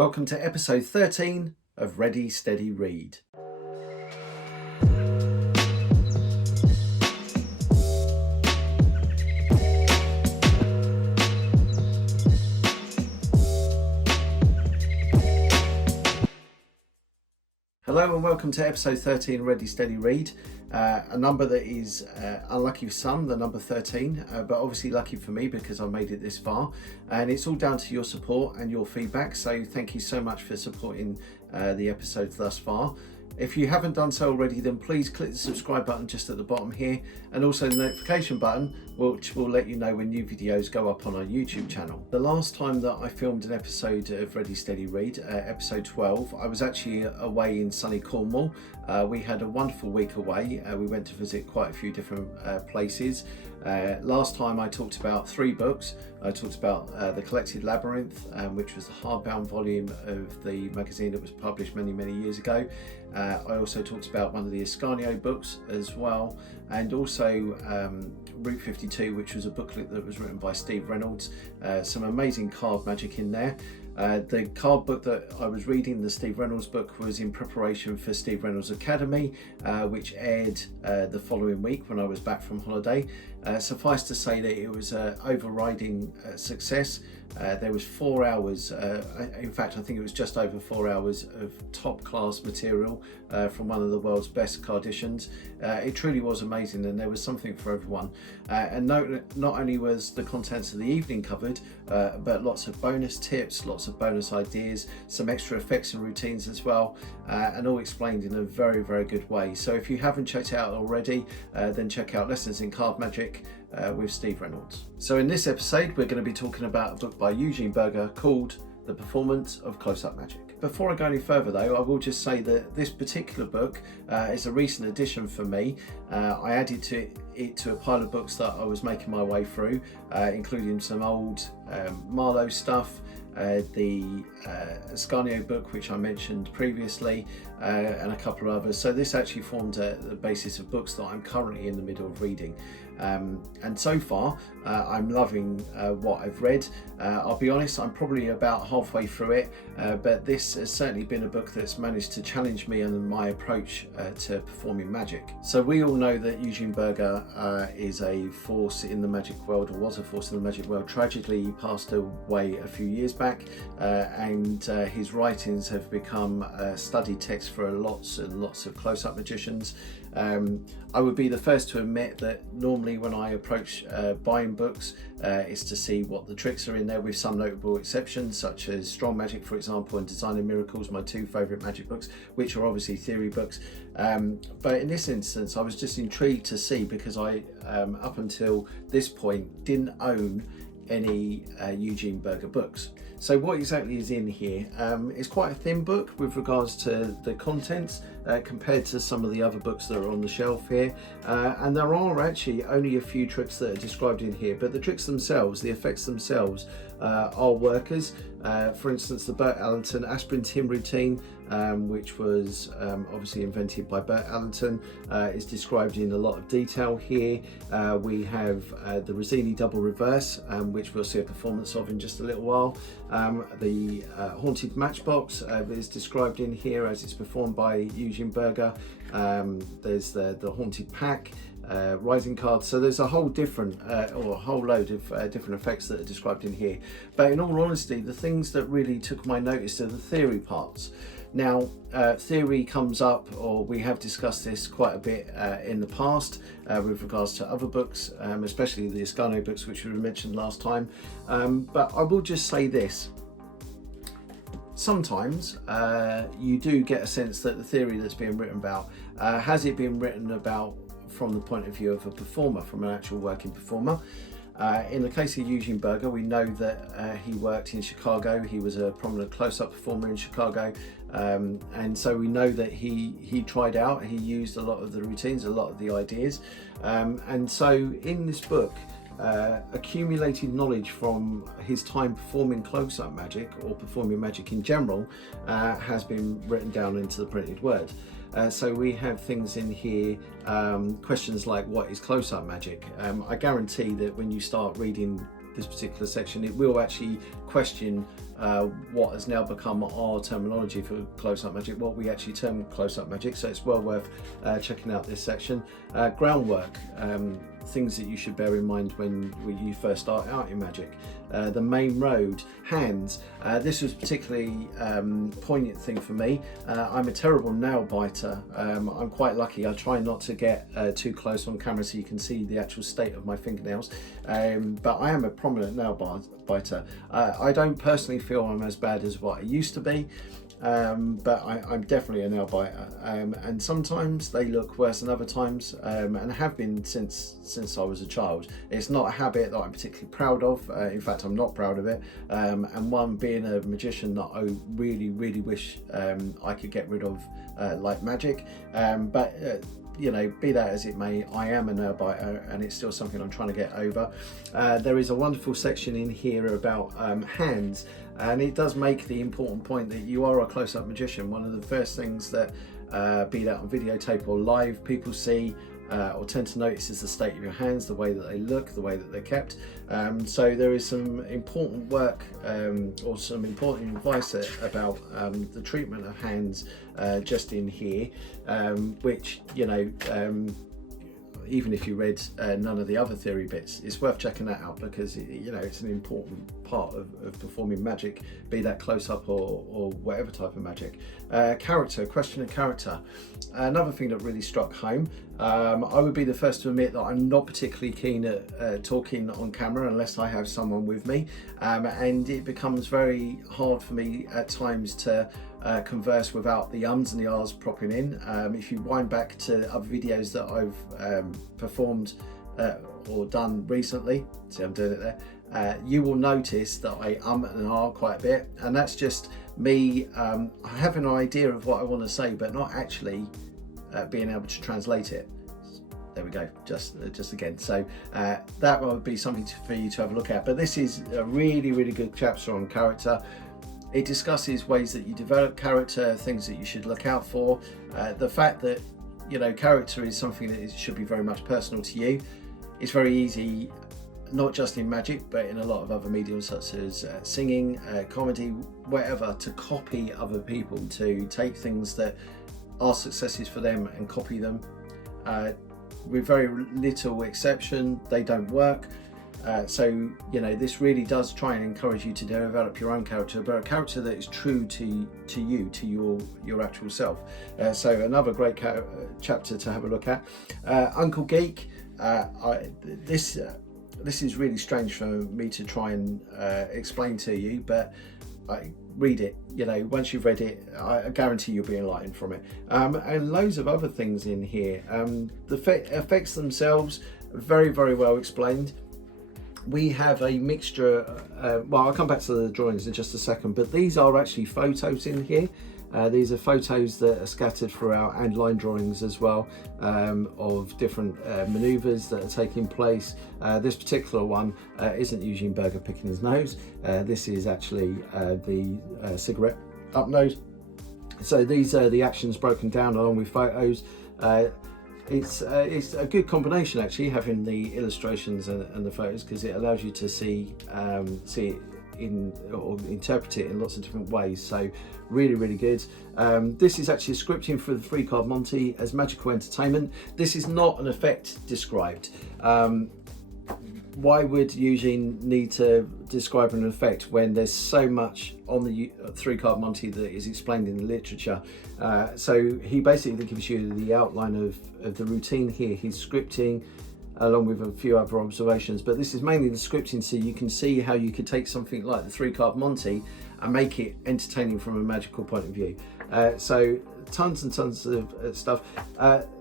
Welcome to episode 13 of Ready, Steady, Read. Hello and welcome to episode 13 Ready, Steady, Read. A number that is unlucky for some, the number 13, but obviously lucky for me because I made it this far. And it's all down to your support and your feedback. So thank you so much for supporting the episodes thus far. If you haven't done so already, then please click the subscribe button just at the bottom here, and also the notification button, which will let you know when new videos go up on our YouTube channel. The last time that I filmed an episode of Ready Steady Read, episode 12, I was actually away in sunny Cornwall. We had a wonderful week away. We went to visit quite a few different places. Last time I talked about 3 books. I talked about The Collected Labyrinth, which was the hardbound volume of the magazine that was published many years ago. I also talked about one of the Ascanio books as well, and also Route 52, which was a booklet that was written by Steve Reynolds. Some amazing card magic in there. The card book that I was reading, the Steve Reynolds book, was in preparation for Steve Reynolds Academy, which aired the following week when I was back from holiday. Suffice to say that it was an overriding success. There was 4 hours, in fact I think it was just over 4 hours of top class material from one of the world's best cardicians. It truly was amazing, and there was something for everyone. And not only was the contents of the evening covered, but lots of bonus tips, lots of bonus ideas, some extra effects and routines as well, and all explained in a very good way. So if you haven't checked it out already, then check out Lessons in Card Magic with Steve Reynolds. So in this episode we're going to be talking about a book by Eugene Burger called The Performance of Close-Up Magic. Before I go any further though, I will just say that this particular book is a recent addition for me. I added it to a pile of books that I was making my way through, including some old Marlowe stuff, the Ascanio book which I mentioned previously, and a couple of others. So this actually formed the basis of books that I'm currently in the middle of reading. And so far I'm loving what I've read. I'll be honest, I'm probably about halfway through it, but this has certainly been a book that's managed to challenge me and my approach to performing magic. So we all know that Eugene Burger is a force in the magic world, or was a force in the magic world. Tragically, he passed away a few years back, and his writings have become study text for lots and lots of close-up magicians. I would be the first to admit that normally when I approach buying books, is to see what the tricks are in there, with some notable exceptions such as Strong Magic, for example, and Designing Miracles, my 2 favourite magic books, which are obviously theory books. But in this instance I was just intrigued to see, because I up until this point didn't own any Eugene Burger books. So what exactly is in here? It's quite a thin book with regards to the contents compared to some of the other books that are on the shelf here, and there are actually only a few tricks that are described in here, but the tricks themselves, the effects themselves, are workers. For instance, the Burt Allenton Aspirin Tin routine, which was obviously invented by Burt Allenton, is described in a lot of detail here. We have the Rossini double reverse, which we'll see a performance of in just a little while. The Haunted Matchbox is described in here as it's performed by Eugene Burger. There's the Haunted Pack, rising cards. So there's a whole load of different effects that are described in here. But in all honesty, the things that really took my notice are the theory parts. Now, theory comes up, or we have discussed this quite a bit in the past with regards to other books, especially the Ascanio books, which we mentioned last time. But I will just say this. Sometimes you do get a sense that the theory that's being written about, has it been written about from the point of view of a performer, from an actual working performer? In the case of Eugene Burger, we know that he worked in Chicago. He was a prominent close-up performer in Chicago, and so we know that he tried out, he used a lot of the routines, a lot of the ideas, and so in this book, accumulated knowledge from his time performing close-up magic, or performing magic in general, has been written down into the printed word. So we have things in here, questions like what is close-up magic? I guarantee that when you start reading this particular section, it will actually question what has now become our terminology for close-up magic, what we actually term close-up magic, so it's well worth checking out this section. Groundwork, things that you should bear in mind when you first start out in magic. The main road, hands. This was particularly poignant thing for me. I'm a terrible nail biter. I'm quite lucky. I try not to get too close on camera so you can see the actual state of my fingernails. But I am a prominent nail biter. I don't personally feel I'm as bad as what I used to be. But I'm definitely a nail biter, and sometimes they look worse than other times, and have been since I was a child. It's not a habit that I'm particularly proud of. In fact, I'm not proud of it, and one, being a magician, that I really wish I could get rid of, like magic. But you know, be that as it may, I am a nail biter, and it's still something I'm trying to get over. There is a wonderful section in here about hands, and it does make the important point that you are a close-up magician. One of the first things that, be that on videotape or live, people see or tend to notice is the state of your hands, the way that they look, the way that they're kept. So there is some important work or some important advice about the treatment of hands just in here, which, you know, even if you read none of the other theory bits, it's worth checking that out, because you know, it's an important part of performing magic, be that close-up or whatever type of magic. Character, question of character. Another thing that really struck home. I would be the first to admit that I'm not particularly keen at talking on camera unless I have someone with me, and it becomes very hard for me at times to converse without the ums and the ahs propping in. If you wind back to other videos that I've performed or done recently, see I'm doing it there, you will notice that I and ah quite a bit, and that's just me having an idea of what I want to say but not actually being able to translate it. There we go, just again. So that would be something for you to have a look at. But this is a really good chapter on character. It discusses ways that you develop character, things that you should look out for. The fact that, you know, character is something that should be very much personal to you. It's very easy, not just in magic, but in a lot of other mediums such as singing, comedy, whatever, to copy other people, to take things that are successes for them and copy them. With very little exception, they don't work. So, you know, this really does try and encourage you to develop your own character, but a character that is true to you, to your actual self. So another great chapter to have a look at. Uncle Geek. This is really strange for me to try and explain to you, but read it. You know, once you've read it, I guarantee you'll be enlightened from it. And loads of other things in here. The effects themselves, very well explained. We have a mixture, well, I'll come back to the drawings in just a second, but these are actually photos in here. These are photos that are scattered throughout, and line drawings as well, of different manoeuvres that are taking place. This particular one isn't Eugene Burger picking his nose. This is actually the cigarette up nose. So these are the actions broken down along with photos. It's a good combination actually, having the illustrations and the photos, because it allows you to see it in, or interpret it in lots of different ways. So really good. This is actually scripting for the 3-card Monty as magical entertainment. This is not an effect described. Why would Eugene need to describe an effect when there's so much on the 3-card Monty that is explained in the literature? So he basically gives you the outline of the routine here. He's scripting along with a few other observations, but this is mainly the scripting, so you can see how you could take something like the 3-card Monty and make it entertaining from a magical point of view. So tons and tons of stuff.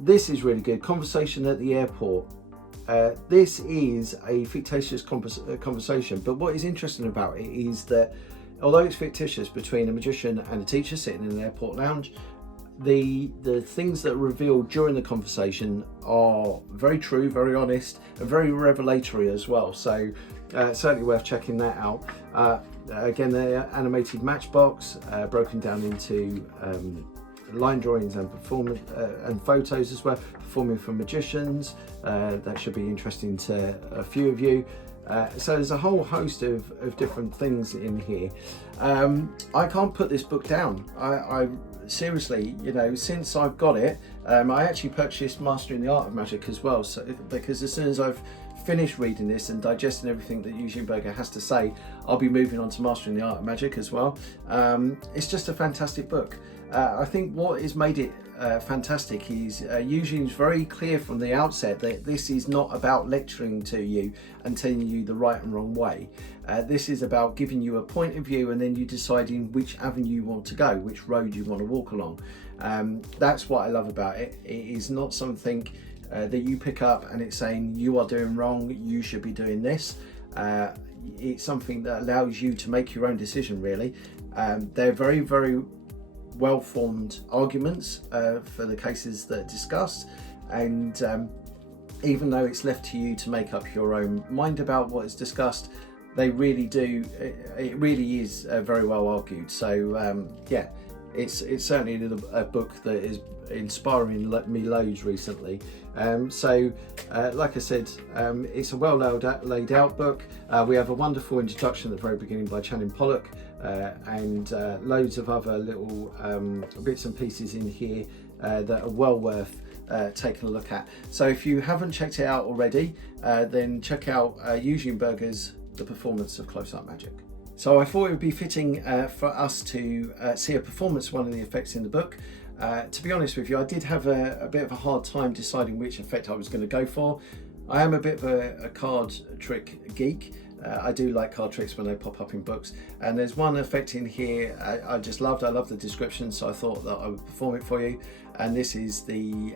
This is really good. Conversation at the airport. This is a fictitious conversation, but what is interesting about it is that although it's fictitious between a magician and a teacher sitting in an airport lounge, the things that are revealed during the conversation are very true, very honest, and very revelatory as well. So certainly worth checking that out. Again, the animated matchbox broken down into line drawings and performance and photos as well, performing for magicians. That should be interesting to a few of you. So there's a whole host of different things in here. I can't put this book down. I seriously, you know, since I've got it, I actually purchased Mastering the Art of Magic as well. So because as soon as I've finished reading this and digesting everything that Eugene Burger has to say, I'll be moving on to Mastering the Art of Magic as well. It's just a fantastic book. I think what has made it fantastic is Eugene's very clear from the outset that this is not about lecturing to you and telling you the right and wrong way. This is about giving you a point of view and then you deciding which avenue you want to go, which road you want to walk along. That's what I love about it. It is not something that you pick up and it's saying you are doing wrong, you should be doing this. It's something that allows you to make your own decision, really. They're very, very well-formed arguments for the cases that are discussed, and even though it's left to you to make up your own mind about what is discussed, they really do, it really is very well argued. So yeah, it's certainly a book that is inspiring me loads recently. Like I said, it's a well laid out book. We have a wonderful introduction at the very beginning by Channing Pollock, and loads of other little bits and pieces in here that are well worth taking a look at. So if you haven't checked it out already, then check out Eugene Burger's The Performance of Close-Up Magic. So I thought it would be fitting for us to see a performance of one of the effects in the book. To be honest with you, I did have a bit of a hard time deciding which effect I was going to go for. I am a bit of a card trick geek. I do like card tricks when they pop up in books, and there's one effect in here I just loved. I love the description, so I thought that I would perform it for you, and this is the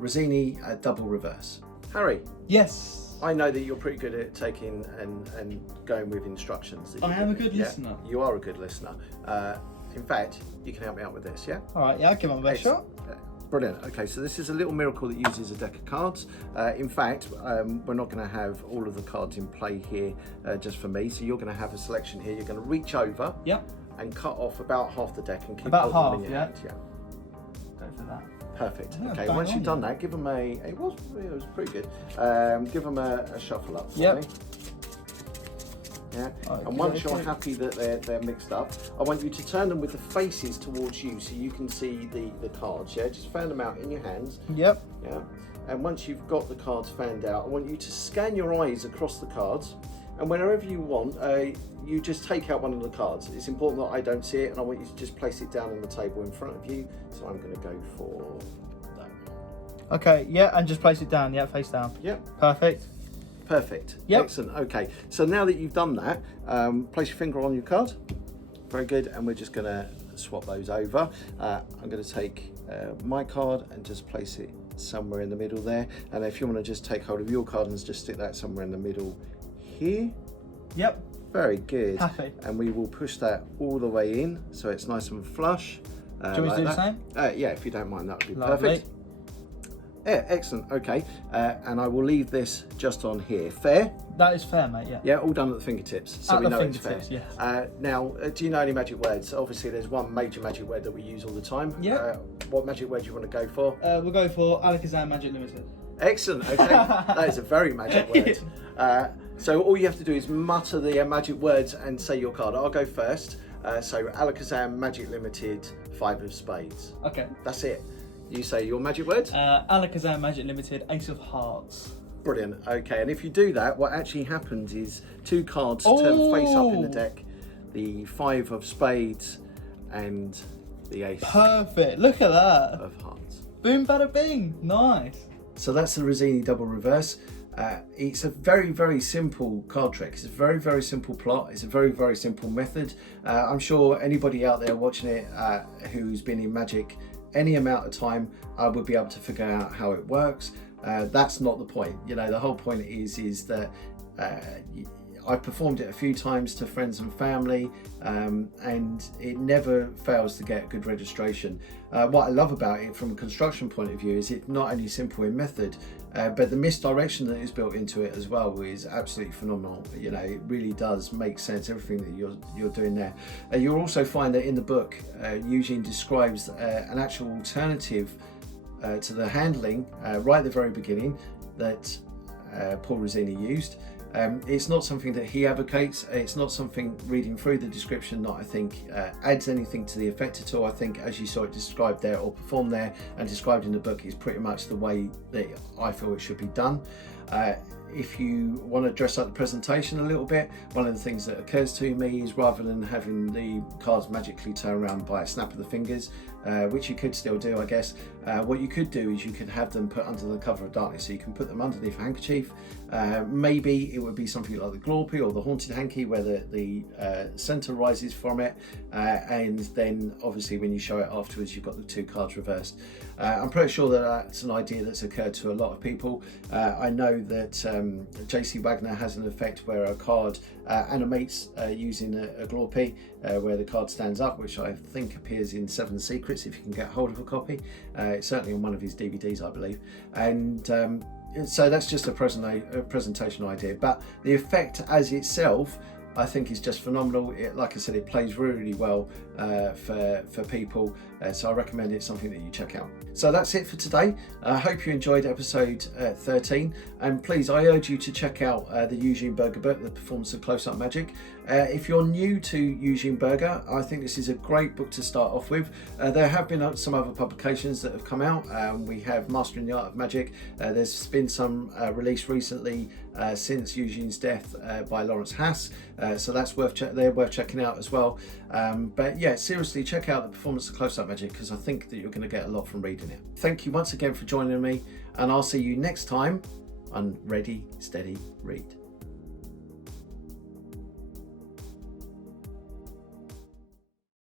Rosini double reverse. Harry? Yes? I know that you're pretty good at taking and going with instructions. I am a good listener. You are a good listener. In fact, you can help me out with this, yeah? All right, yeah, I'll give it my best shot. Brilliant. Okay, so this is a little miracle that uses a deck of cards. In fact, we're not going to have all of the cards in play here just for me. So you're going to have a selection here. You're going to reach over and cut off about half the deck and keep about half, in your hand. Yeah. Go for that. Perfect. Yeah, okay, once you've done that, give them a. It was pretty good. Give them a shuffle up for me. Yeah. And once you're happy that they're mixed up, I want you to turn them with the faces towards you so you can see the cards. Yeah, just fan them out in your hands. Yep. Yeah. And once you've got the cards fanned out, I want you to scan your eyes across the cards, and whenever you want, you just take out one of the cards. It's important that I don't see it, and I want you to just place it down on the table in front of you. So I'm going to go for that. Okay. Yeah, and just place it down. Yeah, face down. Yep. Perfect. Perfect. Yep. Excellent. Okay, so now that you've done that, place your finger on your card. Very good. And we're just going to swap those over. I'm going to take my card and just place it somewhere in the middle there. And if you want to just take hold of your card and just stick that somewhere in the middle here. Yep. Very good. Happy. And we will push that all the way in so it's nice and flush. Do you want me to do the same? Yeah, if you don't mind, that would be Lovely. perfect. Yeah, excellent. Okay, and I will leave this just on here. Fair? That is fair, mate. Yeah. Yeah, all done at the fingertips, so we know it's fair. Yes. Now, do you know any magic words? Obviously, there's one major magic word that we use all the time. Yeah. What magic word do you want to go for? We'll go for Alakazam Magic Limited. Excellent. Okay, that is a very magic word. So all you have to do is mutter the magic words and say your card. I'll go first. So Alakazam Magic Limited, 5 of spades. Okay. That's it. You say your magic words? Alakazam Magic Limited, Ace of Hearts. Brilliant. Okay, and if you do that, what actually happens is 2 cards turn face up in the deck. The 5 of spades and the Ace. Perfect. Look at that. Of hearts. Boom, bada bing. Nice. So that's the Rosini double reverse. It's a very, very simple card trick. It's a very, very simple plot. It's a very, very simple method. I'm sure anybody out there watching it who's been in Magic any amount of time would be able to figure out how it works. That's not the point. You know, the whole point is that I've performed it a few times to friends and family, and it never fails to get good registration. What I love about it from a construction point of view is it's not only simple in method, but the misdirection that is built into it as well is absolutely phenomenal. You know, it really does make sense, everything that you're doing there. You'll also find that in the book, Eugene describes an actual alternative to the handling right at the very beginning that Paul Rosini used. It's not something that he advocates. It's not something, reading through the description, that I think adds anything to the effect at all. I think, as you saw it described there, or performed there and described in the book, is pretty much the way that I feel it should be done. If you want to dress up the presentation a little bit, one of the things that occurs to me is, rather than having the cards magically turn around by a snap of the fingers, which you could still do, I guess, what you could do is you could have them put under the cover of darkness. So you can put them underneath a handkerchief. Maybe it would be something like the Glorpy or the Haunted Hanky, where the centre rises from it, and then obviously when you show it afterwards, you've got the two cards reversed. I'm pretty sure that that's an idea that's occurred to a lot of people. I know that JC Wagner has an effect where a card animates using a Glorpy, where the card stands up, which I think appears in 7 Secrets, if you can get hold of a copy. It's certainly on one of his DVDs, I believe. And so that's just a presentation idea, but the effect as itself, I think, is just phenomenal. Like I said, it plays really well for people, so I recommend it's something that you check out. So that's it for today. I hope you enjoyed episode 13, and please, I urge you to check out the Eugene Burger book, The Performance of Close-Up Magic. If you're new to Eugene Burger, I think this is a great book to start off with. There have been some other publications that have come out. We have Mastering the Art of Magic. There's been some released recently since Eugene's death by Lawrence Hass, so that's worth checking out as well. But yeah, seriously, check out The Performance of Close-Up Magic, because I think that you're going to get a lot from reading it. Thank you once again for joining me, and I'll see you next time on Ready, Steady, Read.